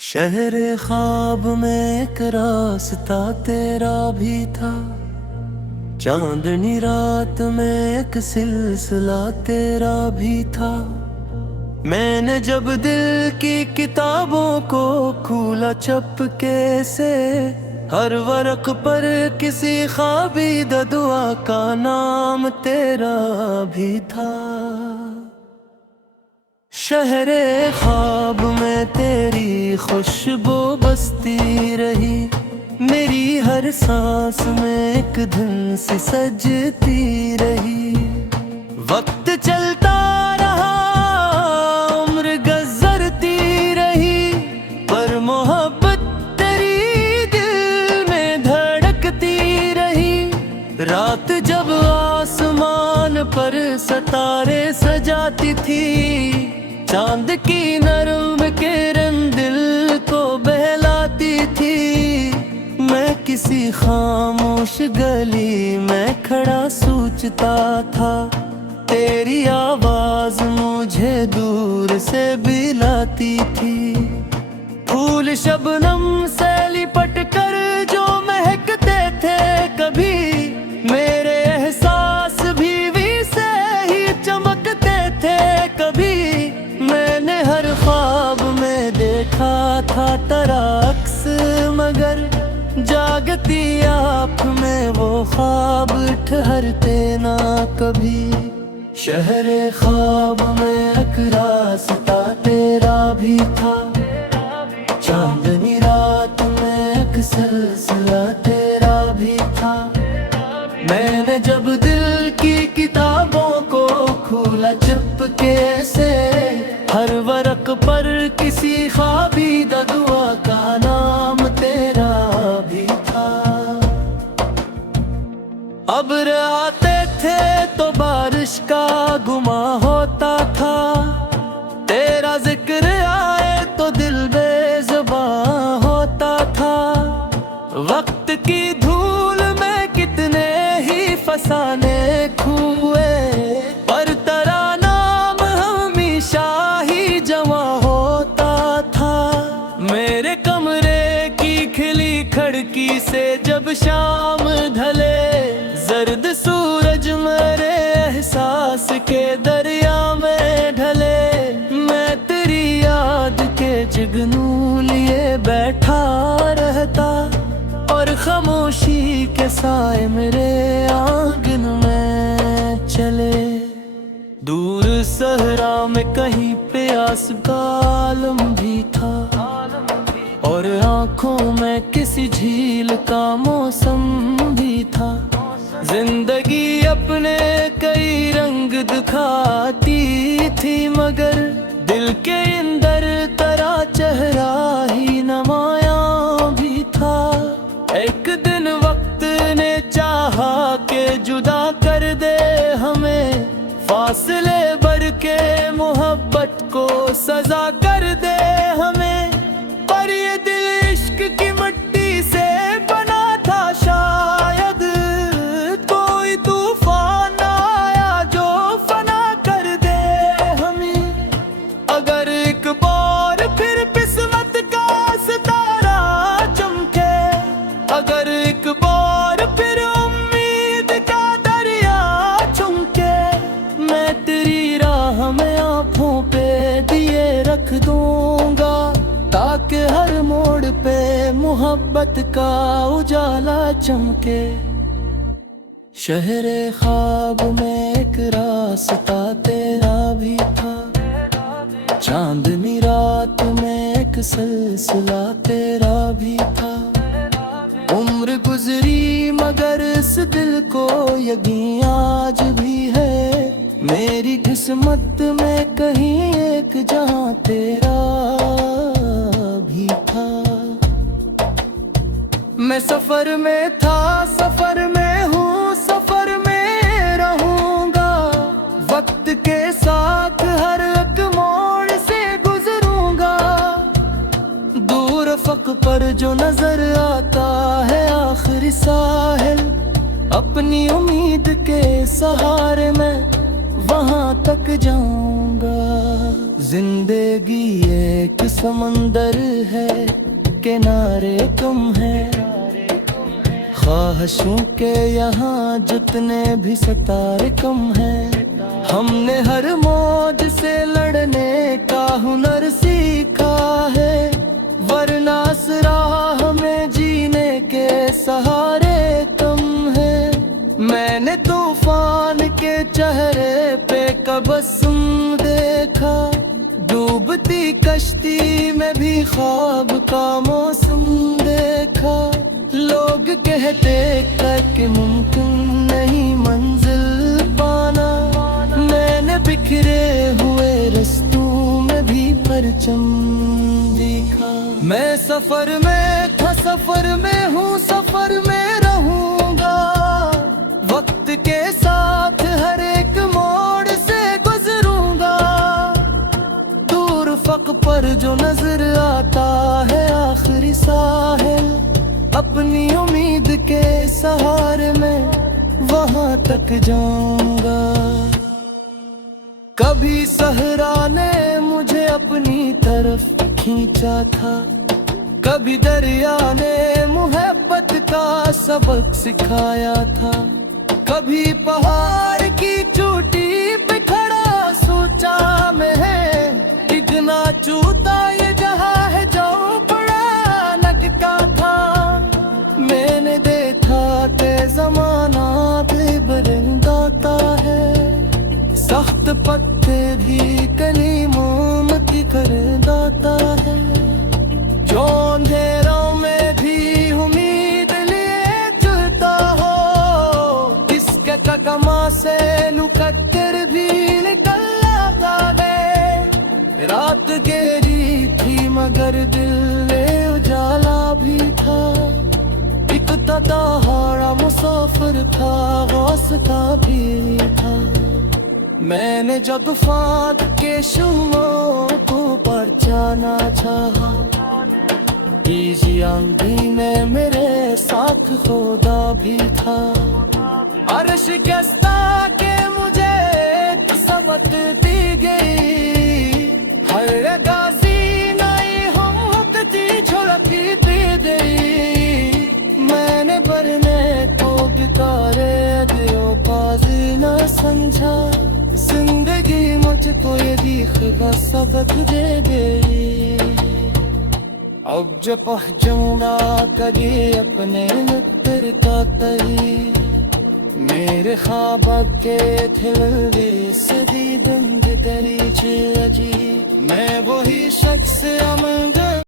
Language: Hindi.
शहरे ख्वाब में एक रास्ता तेरा भी था। चांदनी रात में एक सिलसिला तेरा भी था। मैंने जब दिल की किताबों को खोला चपके से, हर वर्क पर किसी ख्वाबीदा दुआ का नाम तेरा भी था। शहरे ख्वाब में तेरी खुशबू बसती रही, मेरी हर सांस में एक धुन सी सजती रही। वक्त चलता रहा, उम्र गुजरती रही, पर मोहब्बत तेरी दिल में धड़कती रही। रात जब आसमान पर सितारे सजाती थी, चांद की नरम किरण दिल को बहलाती थी। मैं किसी खामोश गली में खड़ा सोचता था, तेरी आवाज मुझे दूर से बुलाती थी। फूल शबनम से लिपट कर जो महकते थे कभी, मेरे एहसास भी से ही चमकते थे कभी। मैंने हर ख्वाब में देखा था तेरा अक्स, मगर जागती आँख में वो ख्वाब ठहरते ना कभी। शहरे ख्वाब में एक रास्ता तेरा भी था। चांदनी रात में एक सिलसिला तेरा भी था। मैंने जब दिल की किताबों को खोला चुपके से, हर वर्क पर किसी ख्वाबीदा दुआ का नाम तेरा भी था। अब्र आते थे तो बारिश का गुमा होता था, तेरा जिक्र आए तो दिल बेज़ुबां होता था। वक्त की धूल में कितने ही फसाने खुए, पर तेरा नाम हमेशा ही जमा होता था। मेरे कमरे की खिली खिड़की से जब शाम ढले, जर्द सूरज मेरे एहसास के दरिया में ढले। मैं तेरी याद के जुगनू लिए बैठा रहता, और खामोशी के साए मेरे आंगन में चले। दूर सहरा में कहीं पे आसमां भी था, और आंखों में किसी झील का मौसम भी था। जिंदगी अपने कई रंग दिखाती थी, मगर दिल के अंदर तेरा चेहरा ही नुमायां भी था। एक दिन वक्त ने चाहा के जुदा कर दे हमें, फासले भर के मोहब्बत को सजा कर दे हमें। पर ये दिल इश्क की मिट्टी से बना था, शायद कोई तूफान आया जो फना कर दे हमें। अगर एक बार फिर किस्मत का सितारा चमके, अगर एक बार फिर उम्मीद का दरिया चमके, मैं तेरी राह में आँखों पे दिए रख दूंगा, ताकि हर मोड़ पे मोहब्बत का उजाला चमके। शहरे ख्वाब में एक रास्ता तेरा भी था। चांदनी रात में एक सिलसिला तेरा भी था। उम्र गुजरी मगर इस दिल को यकीन आज भी है, मेरी किस्मत में कहीं एक जहां तेरा भी था। मैं सफर में था, सफर में हूँ, सफर में रहूंगा। वक्त के साथ हर एक मोड़ से गुजरूंगा। दूर फक पर जो नजर आता है आखिरी साहिल, अपनी उम्मीद के सहारे में वहां तक जाऊंगा। जिंदगी एक समंदर है, किनारे तुम है, ख्वाहिशों के यहाँ जितने भी सितारे कम है। हमने हर मौज से लड़ने का हुनर सीखा है, वरना इस राह में जीने के सहारे कम है। मैंने तूफान के चेहरे पे तबस्सुम देखा, डूबती कश्ती में भी ख्वाब का मौसम देखा। लोग कहते कि मुमकिन नहीं मंजिल पाना, मैंने बिखरे हुए रास्तों में भी परचम दिखा। मैं सफर में था, सफर में हूँ, सफर में रहूंगा। वक्त के साथ हर एक मोड़ से गुजरूंगा। दूर फक पर जो नजर आता है आखिरी साहिल, अपनी उम्मीद के सहारे में वहां तक जाऊंगा। कभी सहरा ने मुझे अपनी तरफ खींचा था, कभी दरिया ने मोहब्बत का सबक सिखाया था। कभी पहाड़ की चोटी पे खड़ा सोचा मैं है, इतना चूता ये जहां है जो बड़ा लगता था। मैंने देखा ते जमाना भी बदलता है, सख्त पत्ते भी कली मोमबत्ती कर देता है। जो अंधेरों में भी उम्मीद लिए चलता हो, इसके कदमा से मुकद्दर भी निकल गए। रात गहरी थी मगर दिल में उजाला भी था, एक दहाड़ा मुसाफिर था, वास्ता भी था। मैंने जो तूफान के शुओं को परछाना चाहा, इसी आंधी में मेरे साथ खुदा भी था। अर्श शिकस्ता के मुझे सबक दी गई, हर गाजी नई होती झलकी दी गई। मैंने बरने को गितारे दियो बाजी न समझा, जिंदगी मुझको ये दीखा सबक दे गई। अब जो पहुंचूंगा कभी अपने मित्र का तही, मेरे ख्वाब के थिल सदी दंग करी अजी। मैं वही शख्स अमन